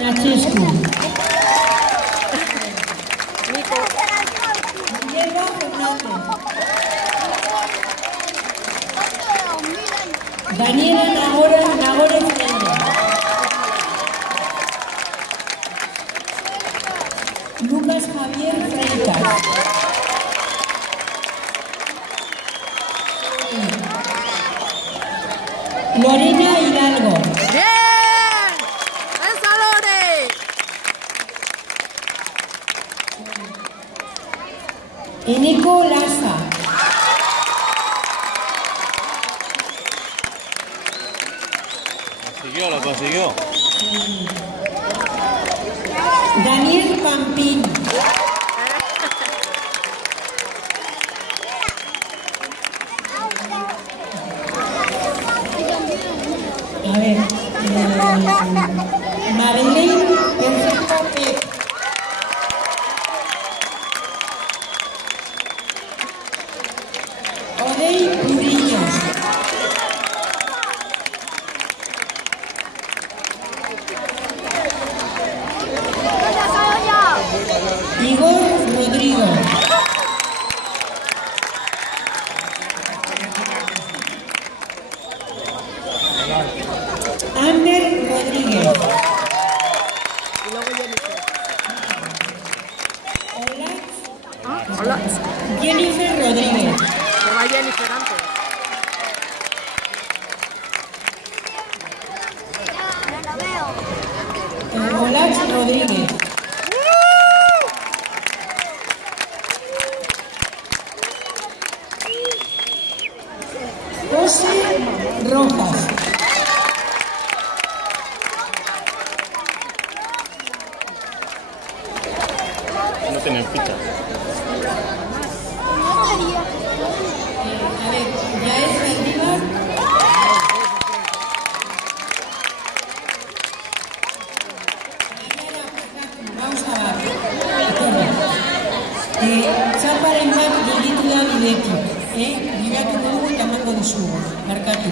Nachescu. Diego Fernández. Daniela Nagore Freire. Lucas Javier Freitas. Lorena Hidalgo. ¡Bien! ¡Esa Lore! Eneco Laza. Lo consiguió. Daniel Pampín. A ver, Madeleine Perfecta Pep. Odey Pudillos. Igor Rodrigo. Ander Rodríguez. Y luego Jennifer. Hola. Hola. Jennifer Rodríguez. Que va Jennifer antes. Olax Rodríguez. José Rojas. No tienen ficha. A ver, ya es arriba. Vamos a txaparen bat gelditu da bidetik. Bilatu dugu eta emango dizugu. Barkatu.